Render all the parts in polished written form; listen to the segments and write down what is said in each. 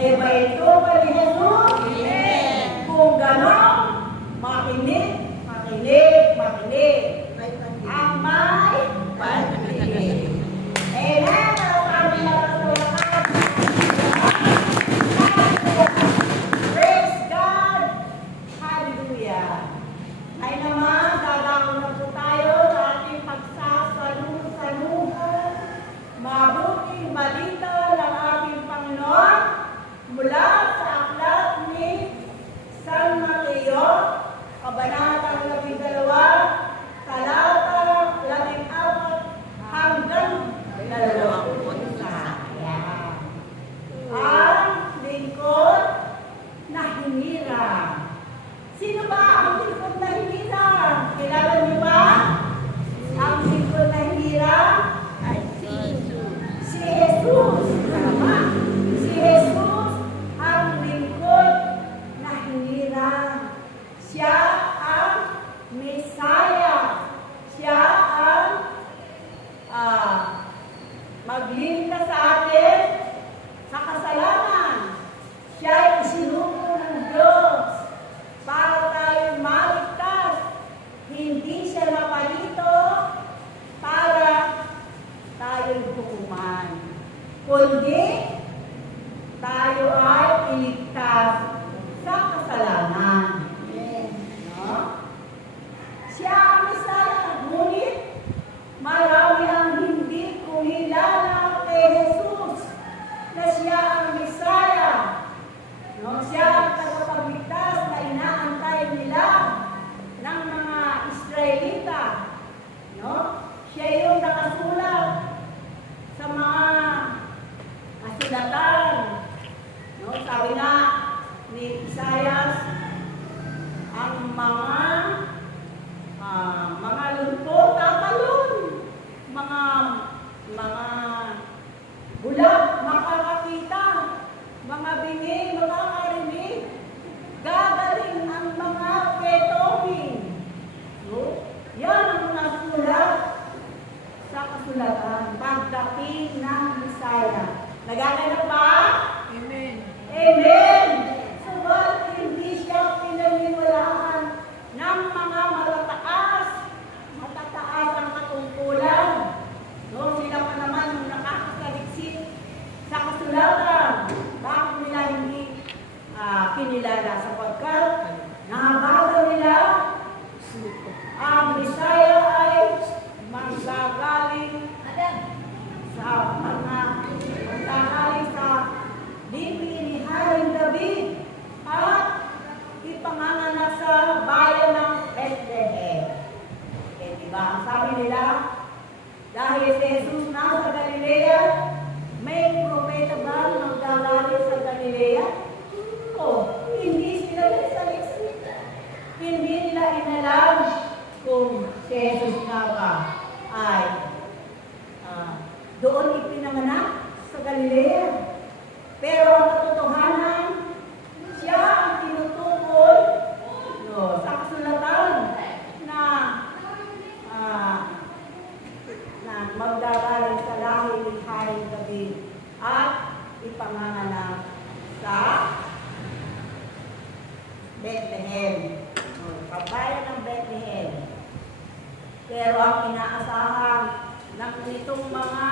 Nayabayin ito pa ni Jesus? Amen. Kung gano'n, makinig, makinig, makinig. Ang may pakinig. Amen. Sabi na kasulakan. Praise God. Hallelujah. Ay naman, dadako na po tayo sa ating pagsasalung-salungan. Mabuting balita ng ating Panginoon mula sa aklat ni San Mateo, Kabanatang 12, talata 14 hanggang 21. Ang lingkod na hinirang. Sino ba ang lingkod na hinirang? Kilala niyo ba? Ang lingkod na hinirang? Si Jesus. Tama. Si Jesus ang lingkod na hinirang. Siya ang Messiah. Siya ang magligtas sa atin sa kasalanan. Siya ay isinugo ng Diyos para tayo maligtas. Hindi siya napalito para tayo'y hukuman, kundi tayo ay iligtas sa kasalanan. No? Siya ang Messiah, ngunit marami ang hindi kumilala kay Jesus na siya ang Messiah. No? Siya ang tagapagligtas na inaantay nila ng mga Israelita. No? Siya yung nakasulat sa mga kasulatan. No? Sabi nga ni Isaias, ang mga lungkot tatalon, mga bulag makakakita, mga bingi makakarinig, gagaling ang mga petoping. No? Yan ang mga sulat sa kasulatan, pagdating ng Messiah. Nagaganap ba? Amen. Amen! Subalit hindi siya pinaniniwalaan ng mga matataas ang katungkulan. No, sila pa naman yung nakakasaliksik sa kasulatan. Bakit nila hindi kinilala? Sapagkat nahabagan nila ang Messiah ay manggagaling sa lipi ni Haring David at ipanganganak sa bayan ng Bethlehem. Diba? Ang sabi nila, dahil si Jesus nasa Galilea, may propeta ba manggagaling sa Galilea? Hindi sila nagsaliksik. Hindi nila inalam kung si Jesus nga ba ay doon ipinanganak sa Galilea. Pero ang katotohanan, siya ang tinutukoy sa kasulatan na magdagaling sa lahi ni Haring David at ipanganganak sa Bethlehem. Kabayan ng Bethlehem. Pero ang inaasahan ng itong mga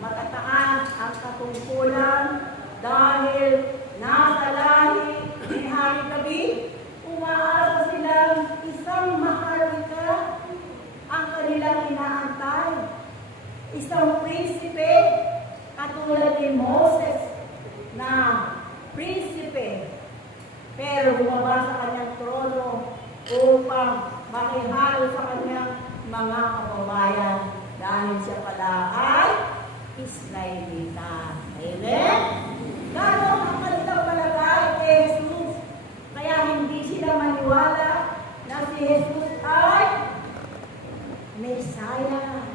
matataas ang katungkulan dahil nasa lahi ni Haring David, umaasa silang isang maharlika ang kanilang inaantay. Isang prinsipe katulad ni Moses na prinsipe, pero bumaba sa kanyang trono upang makihalo sa kanyang mga kababayan dahil siya pala ay Israelita. Amen? Ganon ang kanilang palagay kay Jesus. Kaya hindi sila maniwala na si Jesus ay Messiah.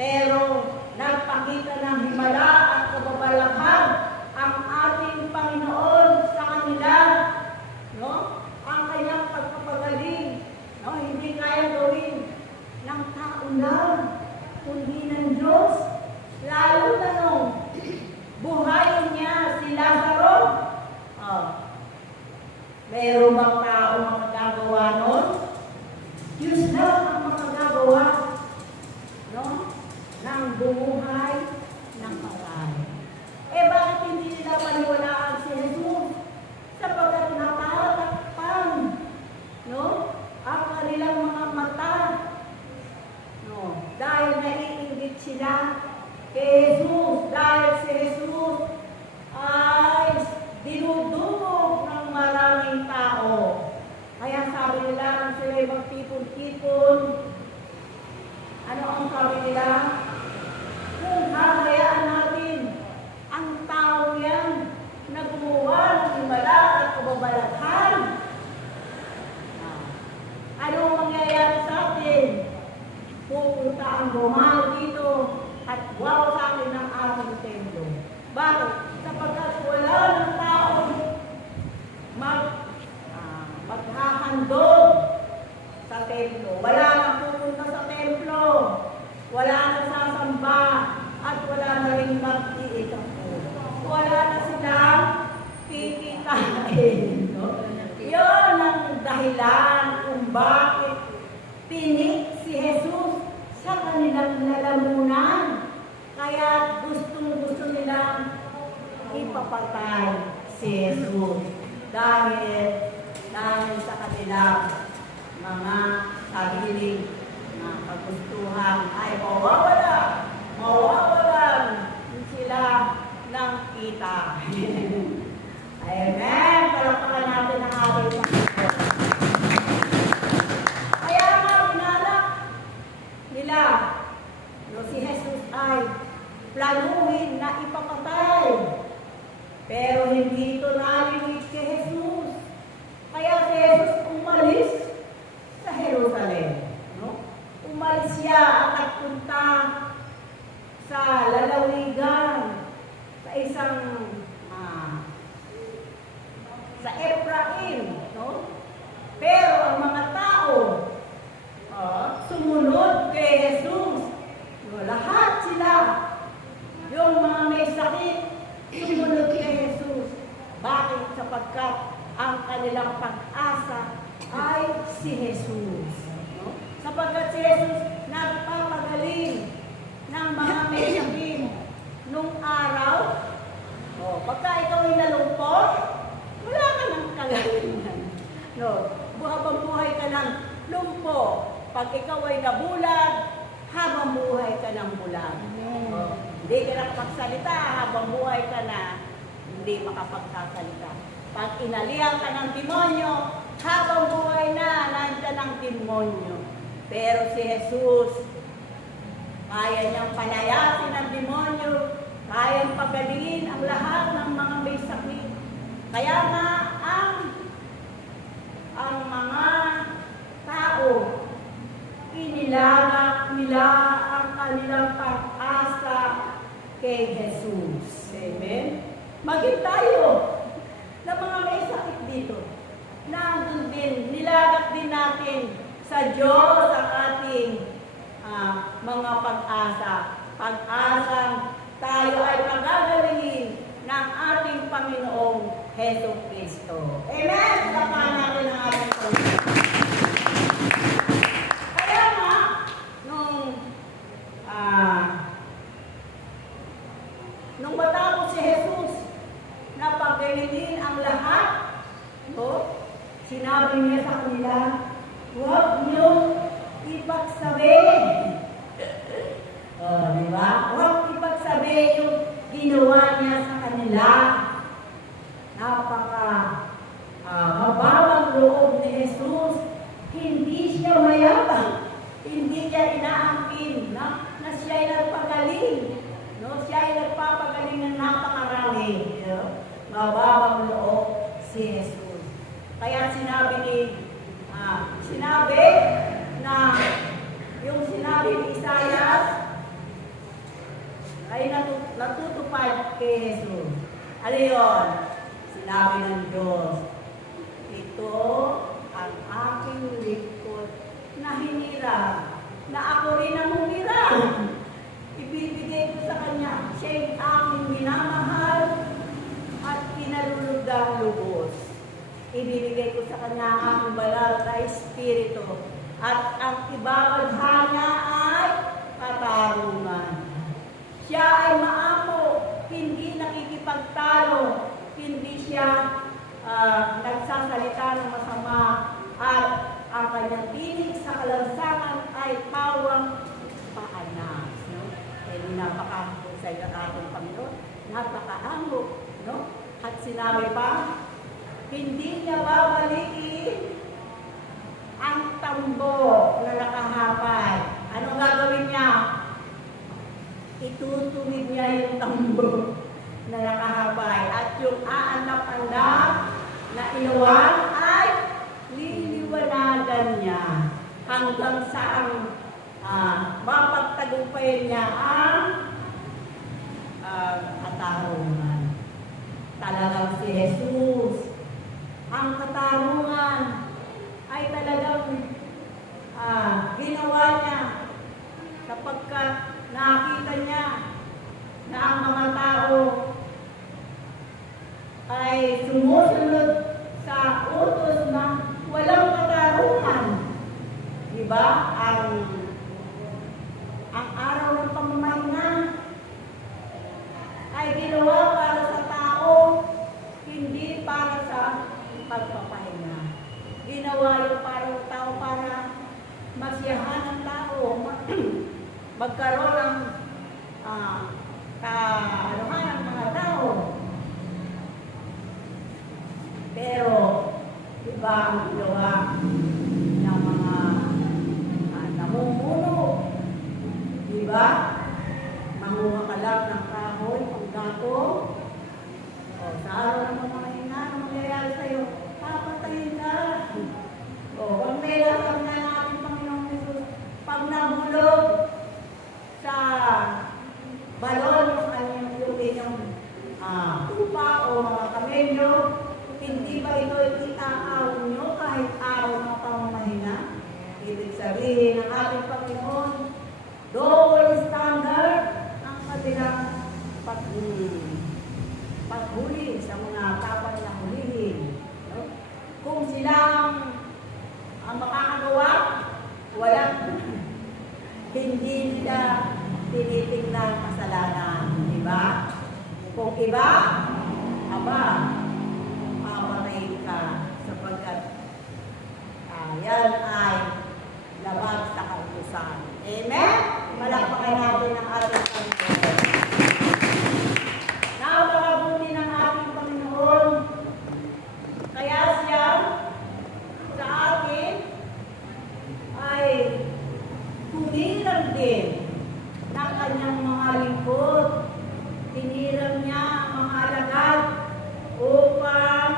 Pero nagpakita ng himala at kababalaghan ang ating Panginoon sa kanila. No? Ang kanyang pagpapagaling. No? Hindi kaya gawin ng tao lang, kundi ng Diyos. Lalo na nung buhay Pero bang tao makagagawa nun? Diyos lang ang makagagawa, no? Ng bumuhay ng patay. Eh bakit hindi nila paniwalaan si Jesus? Sapagkat natatakpan, no? Ang kanilang mga mata, no? Dahil naiinggit sila kay Jesus, dahil si Jesus ay dinudumog ng maraming tao. Kaya sabi nila, nang sila'y magtipon-tipon, ano ang sabi nila? Kung hayaan natin ang tao yan na gumawa ng himala at kababalaghan, ano ang mangyayari sa atin? Pupunta ang Romano dito at wow sa atin ng ating templo. Bakit? Sapagkat wala ng tao maghahandog sa templo. Wala nang pupunta sa templo. Wala nang sasamba. At wala na rin mag-iitapo. Wala na silang kikitain. No? Yun ang dahilan kung bakit pinik si Jesus sa kanilang lalamunan. Kaya gustong-gusto nilang ipapatay si Jesus. Dahil sa kanilang mga sariling kagustuhan ay mawawalan sila ng kita. Amen. Palakpakan natin ang ating Panginoon. Kaya nga binalak nila si Jesus ay planuhin na ipapatay. Pero hindi ito narinig kay Jesus. Kaya si Jesus umalis sa Jerusalem. No? Umalis siya at nagpunta sa lalawigan, sa isang sa Ephraim. No? Pero ang mga tao sumunod kay Jesus. No? Lahat sila, yung mga may sakit, sumunod kay Jesus. Bakit? Sapagkat ang kanilang pag-asa ay si Jesus. No? Sapagkat si Jesus nagpapagaling ng mga may sakit nung araw. Pagka ikaw ay nalungkot, wala ka ng kagalingan. No? Habang buhay ka ng lumpo. Pag ikaw ay nabulag, habang buhay ka ng bulag. Hindi ka nakapagsalita, habang buhay ka na, hindi makapagsasalita. Pag inalihan ka ng demonyo, habang buhay na, nandiyan ang demonyo. Pero si Jesus, kaya niyang palayasin ang demonyo, kayang pagalingin ang lahat ng mga may sakit. Kaya nga, ang mga tao, inilagak nila ang kanilang pag-asa kay Jesus. Amen? Maging tayo na mga may sakit dito. Nandun din, nilagak din natin sa Diyos ang ating mga pag-asa. Pag-asang tayo ay pagagalingin ng ating Panginoong Heso Kristo. Amen? Tapakan natin ang ating Panginoon. Kaya nga, nung matapos si Jesus na paggalingin ang lahat, sinabi niya sa kanila, huwag niyong ipagsabi. Diba? Huwag ipagsabi yung ginawa niya sa kanila. Mababang loob ni Jesus. Hindi siya mayabang. Hindi niya inaangkin na siya ay nagpagaling. No? Siya ay nagpapagaling ng napakarami. Mababang loob si Jesus. Kaya sinabi na yung sinabi ni Isaias ay natutupad kay Jesus. Ano yun? Sinabi ng Diyos, ito ang aking lingkod na hinirang, na ako rin ang humirang. Ibibigay ko sa kanya, siya'y aking minamahal at kinalulugang lubos. ibibigay ko sa kanya ang banal na Espiritu. At ang ibabalha niya ay katarungan. Siya ay maamo, hindi nakikipagtalo, hindi siya nagsasalita ng masama, at ang kanyang tinig sa kalansangan ay pawang paanas. No? Eh, napakahusay ng ating Panginoon, napakaamo. No? At sinabi pa, hindi niya babalikin ang tambo na nakahapay. Anong gagawin niya? Itutuwid niya yung tambo na nakahapay. At yung aanap-anak na inuwan ay liliwanagan niya hanggang sa mapagtagumpayan niya ang katarungan. Talagang si Jesus, ang katarungan ay talagang ginawa niya sapagkat nakita niya na ang mga tao ay sumusunod sa utos na walang katarungan. Diba? Ang araw ng pamamahinga ay ginawa para sa tao, hindi para sa pagpapahinga. Ginawa yung para sa tao para masiyahan ang tao, magkaroon ng kaanuhan ng mga tao. Pero, diba ang ginawa ng mga namumuno? Diba? Manguha ka lang ng kahoy, panggatong. O, sa araw ng pamamahinga, ano mangyayari sa'yo? Papatayin ka. O, huwag nailasang na natin, Panginoong Jesus, pag nahulog sa balon sa kanyang yung tupa o mga kamelyo, hindi ba ito itaaw nyo kahit araw ng pamamahinga? Ibig sabihin ng ating Panginoon, double standard ang kanilang paghuli sa mga kapal na hulihin. No? Kung sila ang makakagawa, walang hindi nila tinitingnan kasalanan. Diba? Kung iba, aba, papatayin ka sapagkat yan ay labag sa kautusan. Amen? Malakpakan natin ang ating Panginoon. Napakabuti ng ating Panginoon. Kaya siya sa atin ay tumilang din ng kanyang mga lingkod. Tinilang niya ang mga alagad upang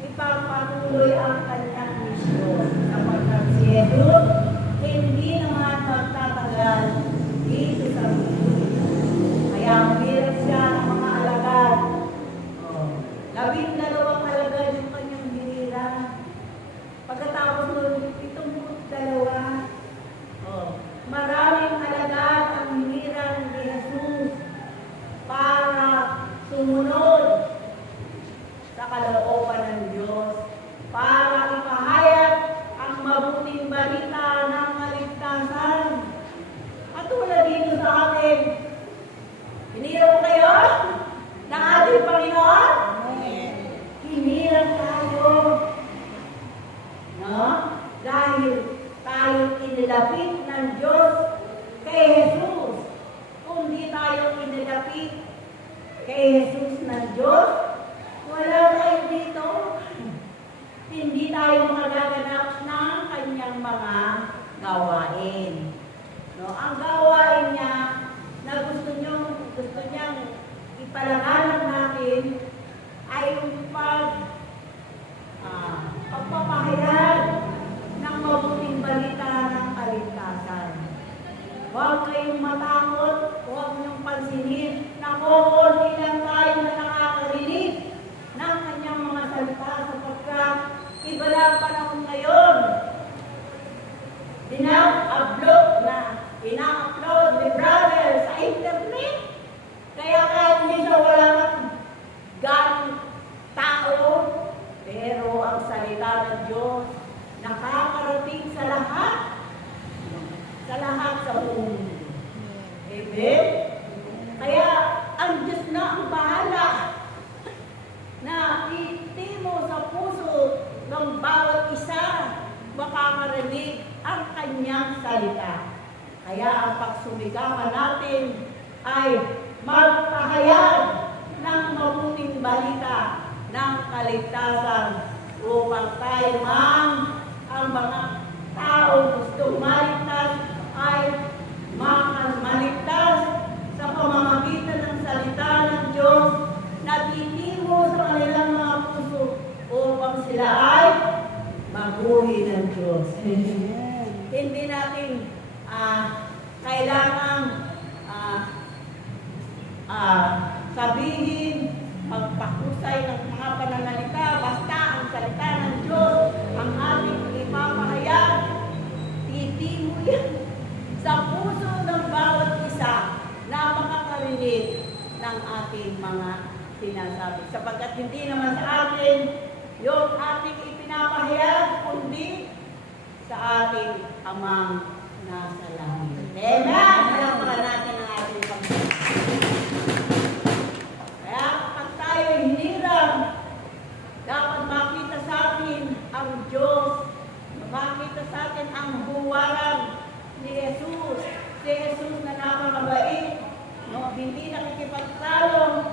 ipagpatuloy ang kanyang misyon. Sapagkat si Jesus hindi naman magtatagal dito sa mundo. Kaya umiral siya ng mga alagad. 12 alagad yung kanyang binira. Pagkatapos nun, 72. Maraming alagad ang binira ni Jesus para sumunod sa kalooban ng Diyos, para ipahayag ang mabuting balita ng kaligtasan. At tulad dito sa atin, hinirap kayo ng ating Panginoon? Hinirap tayo. No? Dahil tayo inilapit ng Diyos kay Jesus. Kung di tayo inilapit kay Jesus ng Diyos, wala tayo dito. Hindi tayo magaganap ng kanyang mga gawain. No, ang gawain niya na gusto niyang ipalaganap natin ay yung pagpapahayag ng mabuting balita ng kaligtasan. Huwag kayong matakot, huwag niyong pansinin na kukunti lang tayo na nakakarinig ng kanyang mga salita sapagkat iba na ang panahon ngayon. Ina-upload ni brother sa internet. Kaya kahit minsan wala kang ganong tao kanyang salita. Kaya ang pagsumikapan natin ay magpahayag ng mabuting balita ng kaligtasan upang tayo man ang mga tao gustong maligtas ay maligtas sa pamamagitan ng salita ng Diyos na tinimo sa kanilang mga puso upang sila ay mabuhi ng Diyos. Hindi natin kailangan sabihin, magpahusay ng mga pananalita, basta ang salita ng Diyos ang ating ipapahayag, titimo yan sa puso ng bawat isa na makakarinig ng ating mga sinasabi. Sapagkat hindi naman sa atin yung ating ipinapahayag, kundi sa ating Amang nasa langit. Amen! Palakpakan natin ang ating Panginoon. Kaya kapag tayo hinirang, dapat makita sa atin ang Diyos, makita sa atin ang huwaran ni Jesus. Si Jesus na napakabait, no? Hindi nakikipagtalong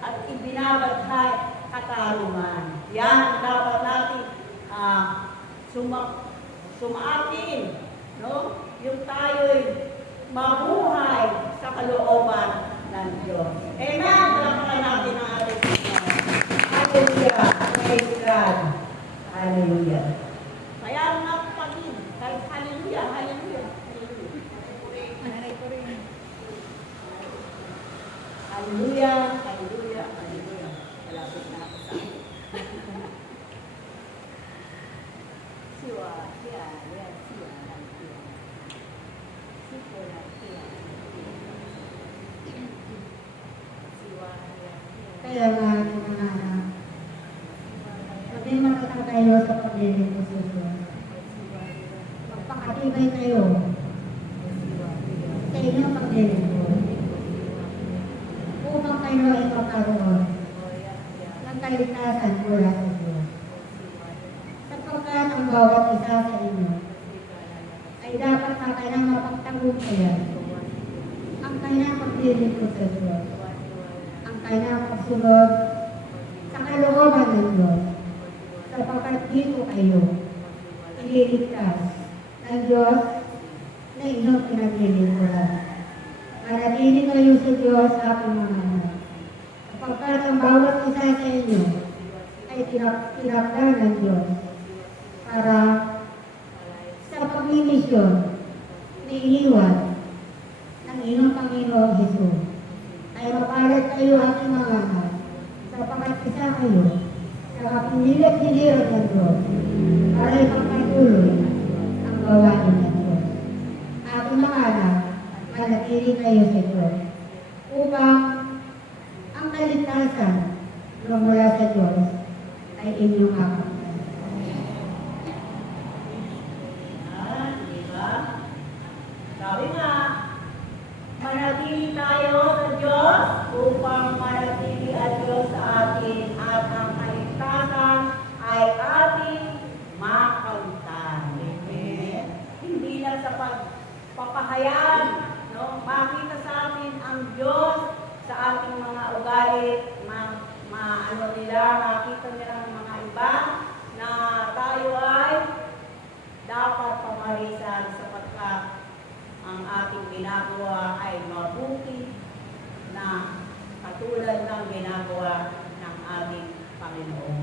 at ibinabadhay katarungan. Yan ang dapat natin sumaatin, no? Yung tayo'y mabuhay sa kalooban ng Diyos. Amen! Palakpakan natin ang ating Panginoon. Hallelujah! Praise God! Hallelujah! Kaya mga kapatid, kahit hallelujah, hallelujah, hallelujah, hallelujah, hallelujah. Malapit na ako sa akin. Siwa, siya, yan, siya, siya. Sipo na, siya. Siwa, yan, siya. Kaya nga, mga anak, maging makita kayo sa pagliling ko sa Diyos. Magpakatibay kayo sa inyong pagliling ko. Upang kayo ay magkaroon ng kaligtasan mula sa Diyos. Sapagkat ang bawat isa sa inyo ay dapat na kailang mapagtagumpayan ang kanyang pagliling ko sa Diyos. Ang kanyang pagsunod sa kalooban ng Diyos. Sapagkat dito kayo ililigtas ng Diyos na inyong pinaglilingkuran. Manatili kayo sa Diyos sa aking mga anak. Sapagkat ang bawat isa sa inyo ay tinakda ng Diyos para sa pagmimisyon na iniwan ng inyong Panginoong Hesus ay mapalat kayo aking mga anak sapagkat isa kayo sa kapinilit-hiliran ng Diyos para ipagpatuloy ang gawain ng Diyos. Aking mga anak, manatili kayo sa Diyos upang ang kaligtasan na mula sa Diyos ay inyong makamtan. Diba? Sabi nga, manatili tayo sa Diyos upang manatili ang Diyos sa atin at ang kaligtasan ay ating makamtan. Amen. Hindi lang sa pagpapahayag, no? Makita sa atin ang Diyos sa ating mga ugali, makita nila ng mga iba na tayo ay dapat pamarisan sapagkat ang ating ginagawa ay mabuti na katulad ng ginagawa ng ating Panginoon.